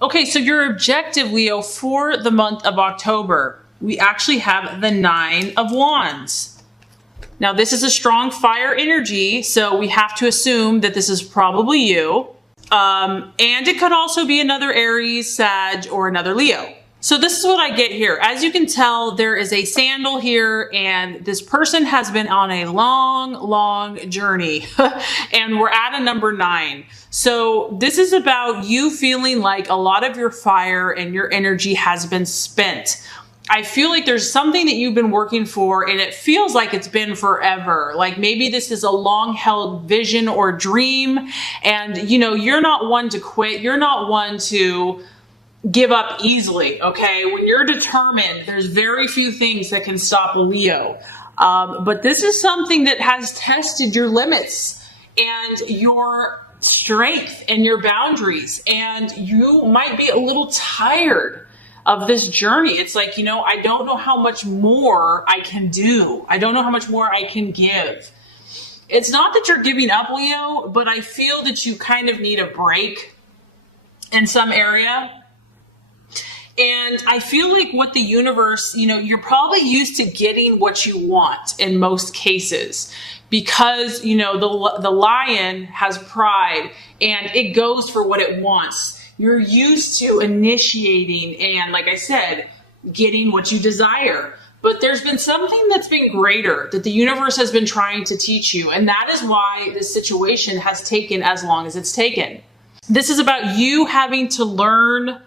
Okay, so your objective, Leo, for the month of October, we actually have the Nine of Wands. Now, this is a strong fire energy, so we have to assume that this is probably you. And it could also be another Aries, Sag, or another Leo. So this is what I get here. As you can tell, there is a sandal here, and this person has been on a long journey. And we're at a number 9. So this is about you feeling like a lot of your fire and your energy has been spent. I feel like there's something that you've been working for, and it feels like it's been forever. Like maybe this is a long held vision or dream, and you're not one to quit. You're not one to give up easily. Okay. When you're determined, there's very few things that can stop a Leo. But this is something that has tested your limits and your strength and your boundaries. And you might be a little tired of this journey. It's like, I don't know how much more I can do. I don't know how much more I can give. It's not that you're giving up, Leo, but I feel that you kind of need a break in some area. And I feel like what the universe, you're probably used to getting what you want in most cases because, the lion has pride and it goes for what it wants. You're used to initiating and, like I said, getting what you desire. But there's been something that's been greater that the universe has been trying to teach you. And that is why this situation has taken as long as it's taken. This is about you having to learn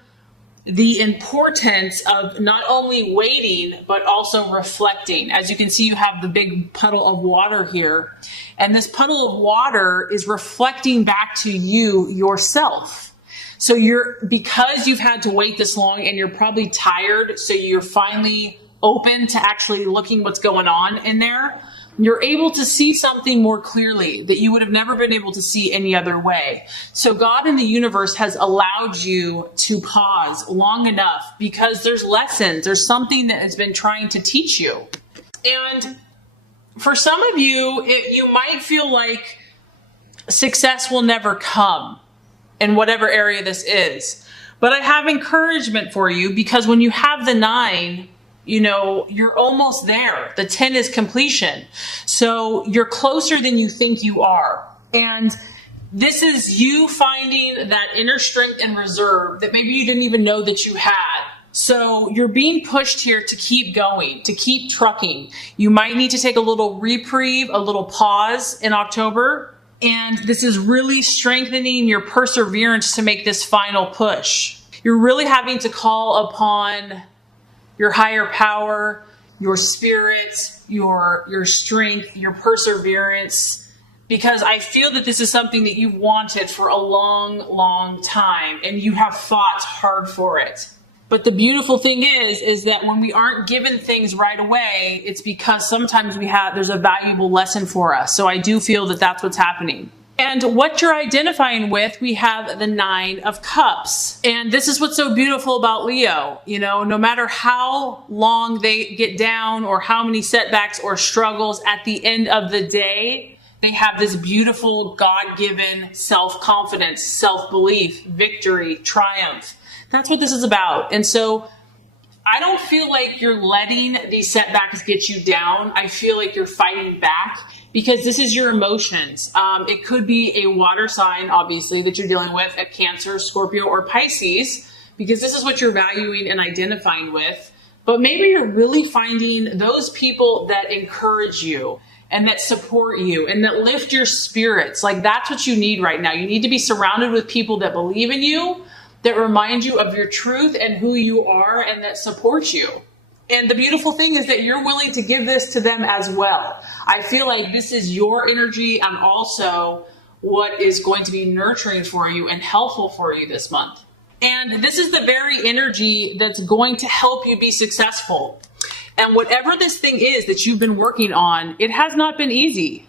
the importance of not only waiting, but also reflecting. As you can see, you have the big puddle of water here. And this puddle of water is reflecting back to you yourself. So because you've had to wait this long and you're probably tired, so you're finally open to actually looking what's going on in there, you're able to see something more clearly that you would have never been able to see any other way. So God in the universe has allowed you to pause long enough because there's lessons, there's something that has been trying to teach you. And for some of you, you might feel like success will never come in whatever area this is. But I have encouragement for you because when you have the 9, you're almost there. The 10 is completion. So you're closer than you think you are. And this is you finding that inner strength and reserve that maybe you didn't even know that you had. So you're being pushed here to keep going, to keep trucking. You might need to take a little reprieve, a little pause in October. And this is really strengthening your perseverance to make this final push. You're really having to call upon your higher power, your spirit, your strength, your perseverance, because I feel that this is something that you've wanted for a long time and you have fought hard for it. But the beautiful thing is that when we aren't given things right away, it's because sometimes there's a valuable lesson for us. So I do feel that that's what's happening. And what you're identifying with, we have the 9 of Cups. And this is what's so beautiful about Leo. No matter how long they get down or how many setbacks or struggles, at the end of the day, they have this beautiful God-given self-confidence, self-belief, victory, triumph. That's what this is about. And so I don't feel like you're letting these setbacks get you down. I feel like you're fighting back because this is your emotions. It could be a water sign, obviously, that you're dealing with, a Cancer, Scorpio, or Pisces, because this is what you're valuing and identifying with. But maybe you're really finding those people that encourage you and that support you and that lift your spirits. Like that's what you need right now. You need to be surrounded with people that believe in you, that remind you of your truth and who you are, and that support you. And the beautiful thing is that you're willing to give this to them as well. I feel like this is your energy and also what is going to be nurturing for you and helpful for you this month. And this is the very energy that's going to help you be successful. And whatever this thing is that you've been working on, it has not been easy.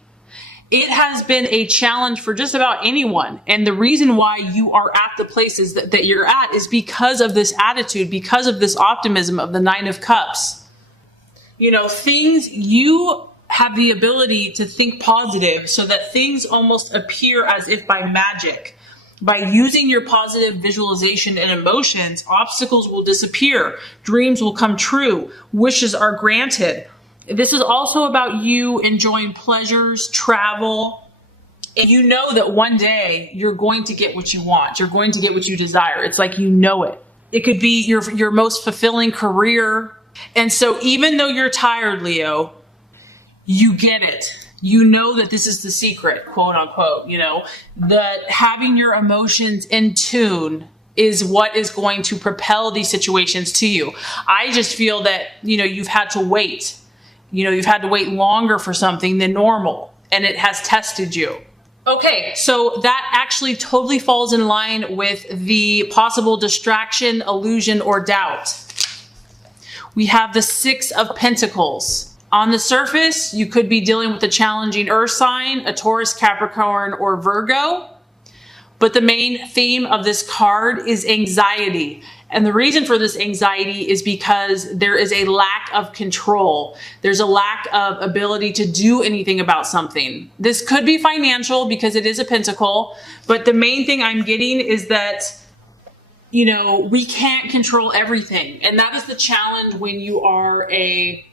It has been a challenge for just about anyone. And the reason why you are at the places that you're at is because of this attitude, because of this optimism of the 9 of Cups. You have the ability to think positive so that things almost appear as if by magic. By using your positive visualization and emotions, obstacles will disappear, dreams will come true, wishes are granted. This is also about you enjoying pleasures, travel, and you know that one day you're going to get what you want. You're going to get what you desire. It's like you know it. It could be your most fulfilling career. And so even though you're tired, Leo, you get it. You know that this is the secret, quote unquote, that having your emotions in tune is what is going to propel these situations to you. I just feel that, you've had to wait. You've had to wait longer for something than normal, and it has tested you. Okay, so that actually totally falls in line with the possible distraction, illusion, or doubt. We have the Six of Pentacles. On the surface, you could be dealing with a challenging earth sign, a Taurus, Capricorn, or Virgo. But the main theme of this card is anxiety. And the reason for this anxiety is because there is a lack of control. There's a lack of ability to do anything about something. This could be financial because it is a pentacle. But the main thing I'm getting is that, we can't control everything. And that is the challenge when you are a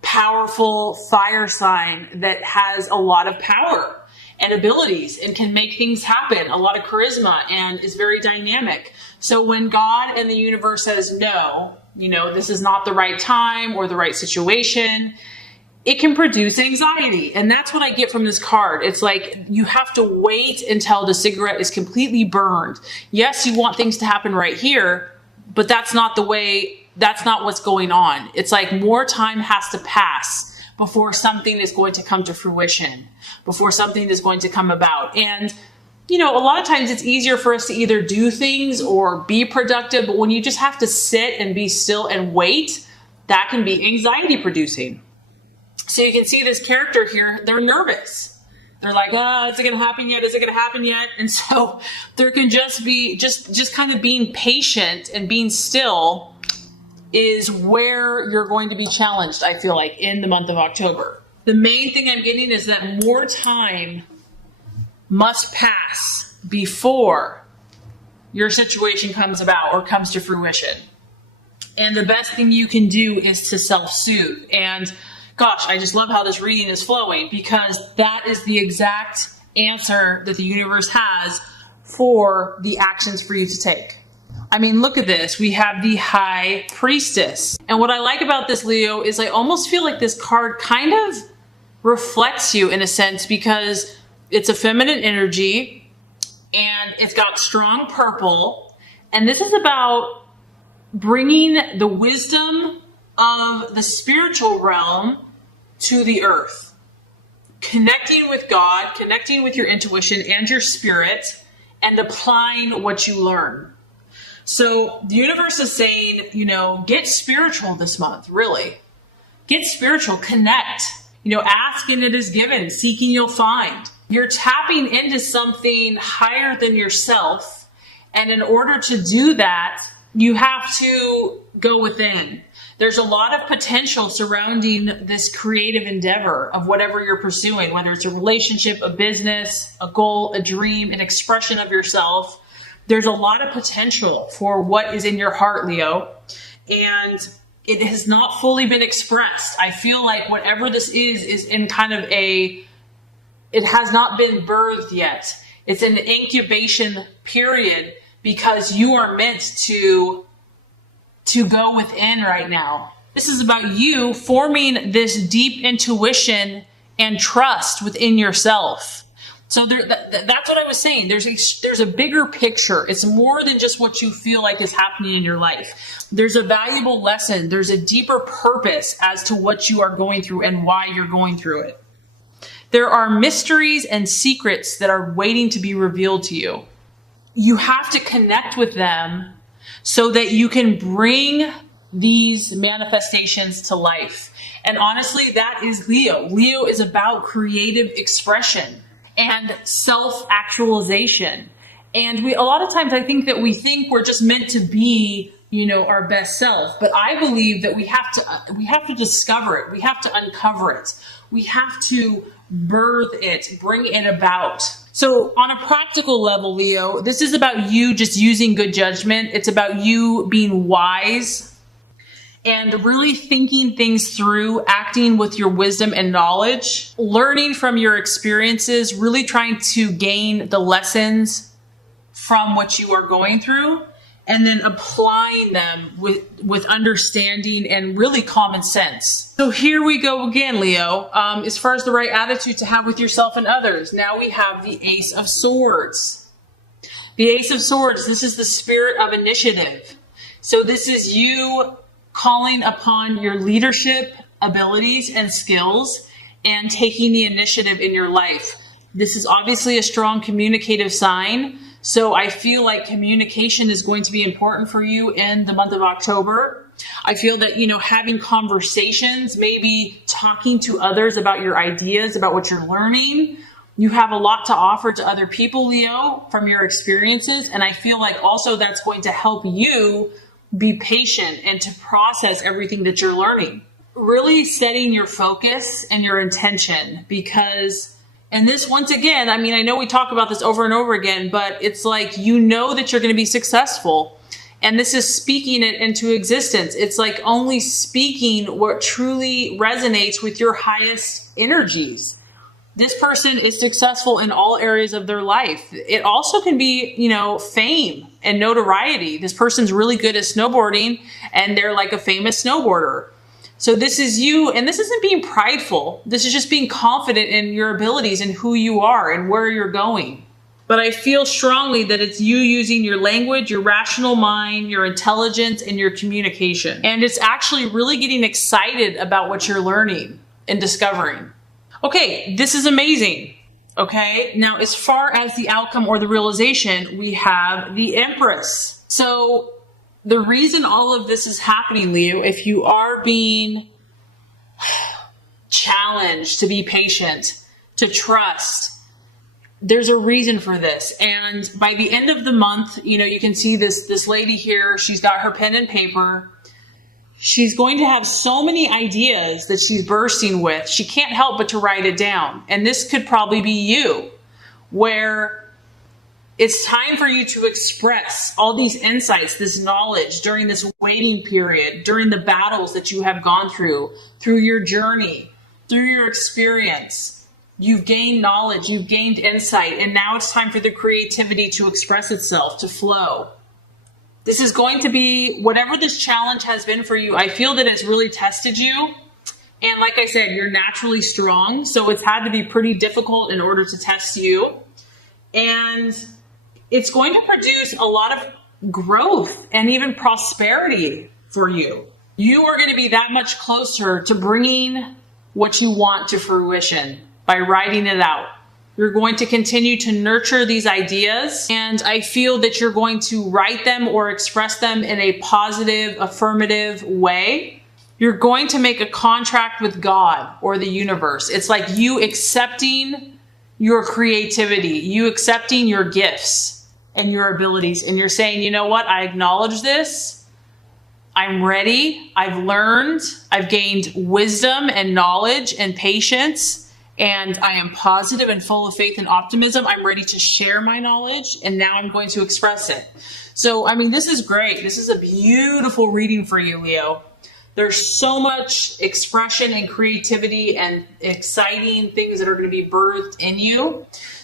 powerful fire sign that has a lot of power and abilities and can make things happen, a lot of charisma, and is very dynamic. So when God and the universe says no, this is not the right time or the right situation, it can produce anxiety. And that's what I get from this card. It's like you have to wait until the cigarette is completely burned. Yes, you want things to happen right here, but that's not what's going on. It's like more time has to pass before something is going to come to fruition, before something is going to come about. And, a lot of times it's easier for us to either do things or be productive, but when you just have to sit and be still and wait, that can be anxiety producing. So you can see this character here, they're nervous. They're like, is it going to happen yet? Is it going to happen yet? And so there can just be just kind of being patient and being still is where you're going to be challenged, I feel like, in the month of October. The main thing I'm getting is that more time must pass before your situation comes about or comes to fruition. And the best thing you can do is to self-soothe. And gosh, I just love how this reading is flowing, because that is the exact answer that the universe has for the actions for you to take. I mean, look at this. We have the High Priestess. And what I like about this, Leo, is I almost feel like this card kind of reflects you in a sense, because it's a feminine energy and it's got strong purple. And this is about bringing the wisdom of the spiritual realm to the earth. Connecting with God, connecting with your intuition and your spirit, and applying what you learn. So the universe is saying, get spiritual this month, really. Get spiritual, connect. Ask and it is given, seek and you'll find. You're tapping into something higher than yourself. And in order to do that, you have to go within. There's a lot of potential surrounding this creative endeavor of whatever you're pursuing, whether it's a relationship, a business, a goal, a dream, an expression of yourself. There's a lot of potential for what is in your heart, Leo, and it has not fully been expressed. I feel like whatever this is in kind of it has not been birthed yet. It's an incubation period because you are meant to go within right now. This is about you forming this deep intuition and trust within yourself. So that's what I was saying. There's a bigger picture. It's more than just what you feel like is happening in your life. There's a valuable lesson. There's a deeper purpose as to what you are going through and why you're going through it. There are mysteries and secrets that are waiting to be revealed to you. You have to connect with them so that you can bring these manifestations to life. And honestly, that is Leo. Leo is about creative expression and self-actualization. And a lot of times I think that we think we're just meant to be, our best self. But I believe that we have to discover it. We have to uncover it. We have to birth it, bring it about. So on a practical level, Leo, this is about you just using good judgment. It's about you being wise and really thinking things through, acting with your wisdom and knowledge, learning from your experiences, really trying to gain the lessons from what you are going through, and then applying them with understanding and really common sense. So here we go again, Leo. As far as the right attitude to have with yourself and others, now we have the Ace of Swords. The Ace of Swords, this is the spirit of initiative. So this is you calling upon your leadership abilities and skills and taking the initiative in your life. This is obviously a strong communicative sign. So I feel like communication is going to be important for you in the month of October. I feel that, having conversations, maybe talking to others about your ideas, about what you're learning. You have a lot to offer to other people, Leo, from your experiences. And I feel like also that's going to help you be patient and to process everything that you're learning. Really setting your focus and your intention, because, and this, once again, I know we talk about this over and over again, but it's like, that you're going to be successful. And this is speaking it into existence. It's like only speaking what truly resonates with your highest energies. This person is successful in all areas of their life. It also can be, fame and notoriety. This person's really good at snowboarding and they're like a famous snowboarder. So this is you, and this isn't being prideful. This is just being confident in your abilities and who you are and where you're going. But I feel strongly that it's you using your language, your rational mind, your intelligence, and your communication. And it's actually really getting excited about what you're learning and discovering. Okay, this is amazing. Okay, now as far as the outcome or the realization, we have the Empress. So the reason all of this is happening, Leo, if you are being challenged to be patient, to trust, there's a reason for this. And by the end of the month, you can see this lady here, she's got her pen and paper. She's going to have so many ideas that she's bursting with. She can't help but to write it down. And this could probably be you, where it's time for you to express all these insights, this knowledge during this waiting period, during the battles that you have gone through your journey, through your experience. You've gained knowledge, you've gained insight, and now it's time for the creativity to express itself, to flow. This is going to be, whatever this challenge has been for you, I feel that it's really tested you. And like I said, you're naturally strong, so it's had to be pretty difficult in order to test you. And it's going to produce a lot of growth and even prosperity for you. You are going to be that much closer to bringing what you want to fruition by writing it out. You're going to continue to nurture these ideas, and I feel that you're going to write them or express them in a positive, affirmative way. You're going to make a contract with God or the universe. It's like you accepting your creativity, you accepting your gifts and your abilities, and you're saying, you know what, I acknowledge this. I'm ready. I've learned. I've gained wisdom and knowledge and patience. And I am positive and full of faith and optimism. I'm ready to share my knowledge, and now I'm going to express it. So, this is great. This is a beautiful reading for you, Leo. There's so much expression and creativity and exciting things that are going to be birthed in you.